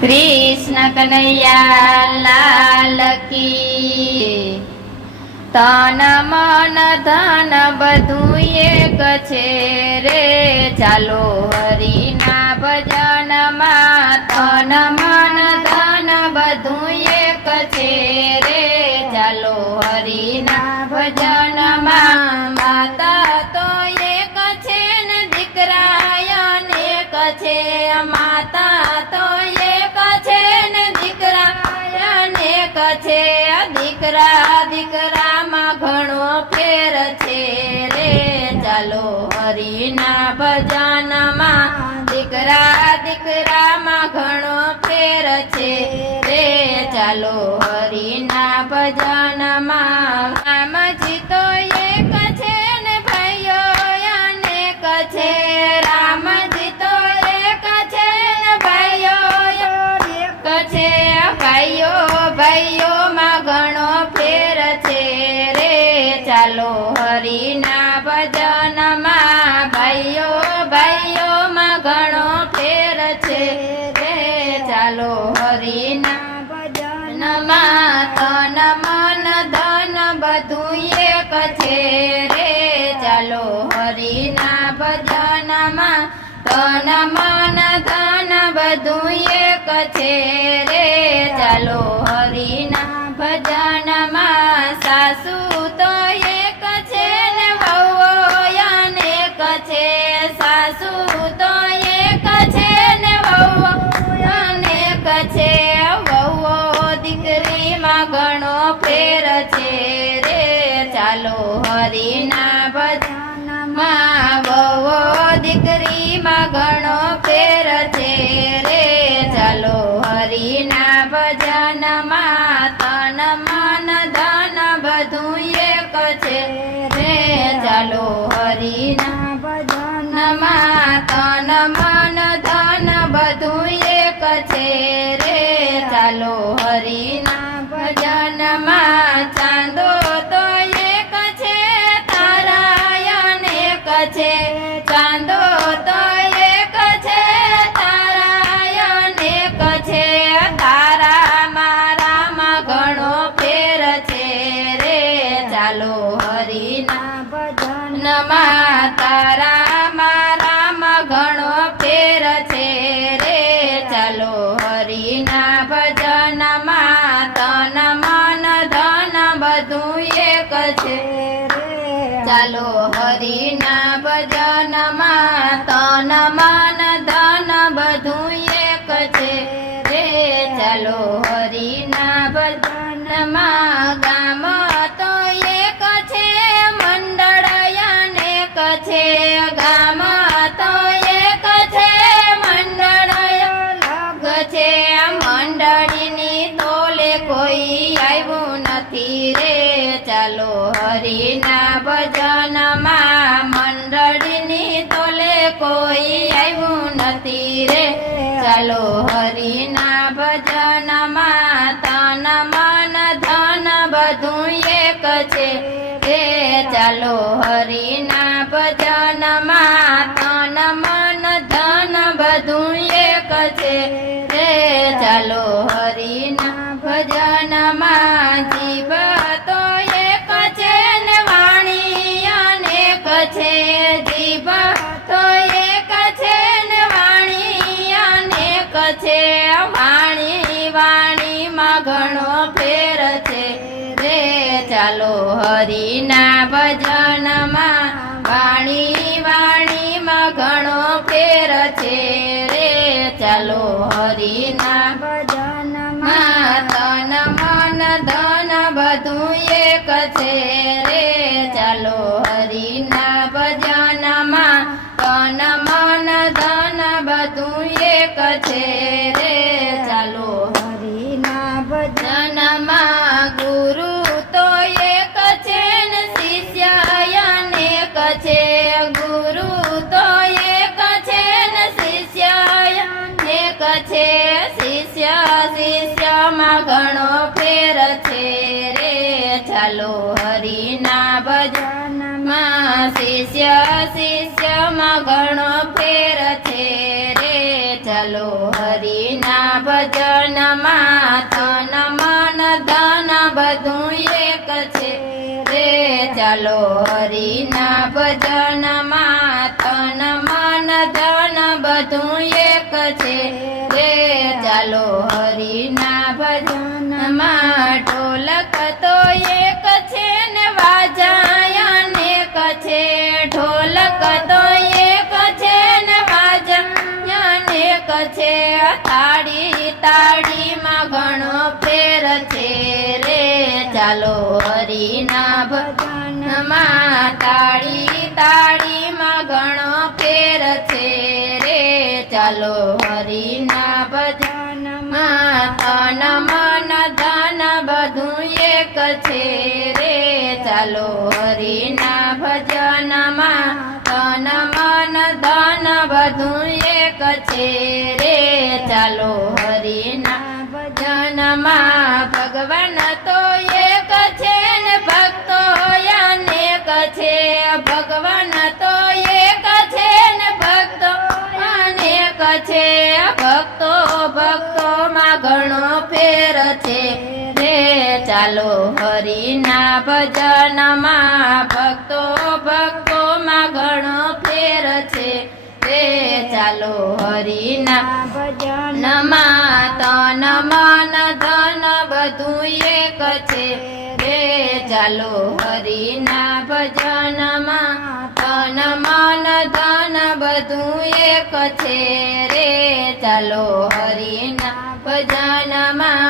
કૃષ્ણ કનૈયા લાલ કી। તન મન ધન બધું એક છે રે, ચાલો હરિના ભજનમાં। તન મન ધન બધું એક છે રે, ચાલો હરિના ભજનમાં। માતા તો એક છે ને દીકરા અનેક છે, માતા તો એક છે ને દીકરા અનેક છે। દીકરા દીકરામાં ઘણો ફેર છે રે, ચાલો હરિના ભજનમાં। દીકરા દીકરામાં ઘણો ફેર છે રે, ચાલો હરિના ભજનમાં। રામજી તો એક છે ને ભાઈઓ અનેક છે, રામજી તો એક છે ને ભાઈઓ એક છે। ભાઈઓ ભાઈઓમાં ઘણો ફેર છે રે, ચાલો હરિના ભજનમાં। ભાઈઓ ભાઈઓમાં ઘણો ફેર છે રે, ચાલો હરિના ભજનમાં। તન મન ધન બધું એક છે રે, ચાલો હરિના ભજનમાં। તન મન ધન બધું એક છે રે, ચાલો હરિના ભજનમાં। સાસુ તો એક છે ને વહુઓ અનેક છે, સાસુ તો એક છે ને વહુઓ અનેક છે। વહુઓ દીકરીમાં ઘણો ફેર છે રે, ચાલો હરિના ભજનમાં। વહુઓ દીકરીમાં ઘણો ફેર છે રે, ચાલો હરિના ભજનમાં। તન મન ધન બધું એક છે રે, ચાલો હરિના ભજનમાં। તન મન ધન બધું એક છે રે, ચાલો હરિના ભજનમાં। ચાંદો તો એક છે તારા અનેક છે, ચાંદો તો એક છે તારા અનેક છે। તારા મારામાં ઘણો ફેર છે રે, ચાલો હરિના ભજનમાં। તારા મારામાં ઘણો ફેર છે રે, ચાલો હરિના ભજનમાં। તન મન ધન બધું એક છે રે, ચાલો હરિના ભજનમાં। તન મન ધન બધું એક છે રે, ચાલો હરિના ભજનમાં। ગામ તો એક છે મંડળ અનેક છે, ગામ તો એક છે મંડળ અલગ છે। મંડળીની તોલે કોઈ આવ્યું નથી રે, ચાલો હરિના ભજનમાં। મંડળીની તોલે કોઈ આવ્યું નથી રે, ચાલો હરિના ભજનમાં। તન મન ધન બધું એક છે રે, ચાલો હરિના ભજનમાં। તન મન ધન બધું એક છે રે, ચાલો હરિના ભજનમાં। જીવ તો એક છે ને વાણી અનેક છે, જીવ તો એક છે ને વાણી અનેક છે। વાણી વાણીમાં ઘણો ફેર છે રે, ચાલો હરિના ભજનમાં। વાણી વાણીમાં ઘણો ફેર છે રે, ચાલો હરિના ભજનમાં। તન મન ધન બધું એક છે રે, ચાલો હરિના ભજનમાં। તન મન ધન બધું એક છે રે, ચાલો હરિના ભજનમાં। ગુરુ તો એક છે ને શિષ્ય અનેક છે, ગુરુ તો એક છે ને શિષ્ય અનેક છે। શિષ્ય શિષ્યમાં ઘણો ફેર છે રે, ચાલો હરિના ભજનમાં। શિષ્ય શિષ્યમાં ઘણો ફેર છે રે, ચાલો હરિના ભજનમાં તન મન ધન બધું એક છે રે ચાલો હરિના ભજનમાં તન મન ધન બધું એક છે રે ચાલો હરિના ભજનમાં ઢોલક તો એક છે ને વાજા અનેક છે ઢોલક તો એક છે ને વાજા અનેક છે તાળી તાળીમાં ઘણો ફેર છે રે ચાલો હરિના ભજનમાં તાળી તાળીમાં ઘણો ફેર છે રે ચાલો હરિના ભજનમાં તન મન ધન બધું એક છે રે ચાલો હરિના ભજનમાં તન મન ધન બધું એક છે રે ચાલો હરિના ભજનમાં ભગવાન તો એક છે ને ભક્તો અનેક છે ભગવાન તો એક છે ને ભક્તો અનેક છે ભક્તો ભક્તોમાં ઘણો ફેર છે રે ચાલો હરિના ભજનમાં ભક્તો ભક્તોમાં ઘણો ફેર છે રે ચાલો હરિના ભજનમાં તન મન ધન બધું એક છે રે ચાલો હરિના ભજનમાં તન મન ધન બધું એક છે રે ચાલો હરિના ભજનમાં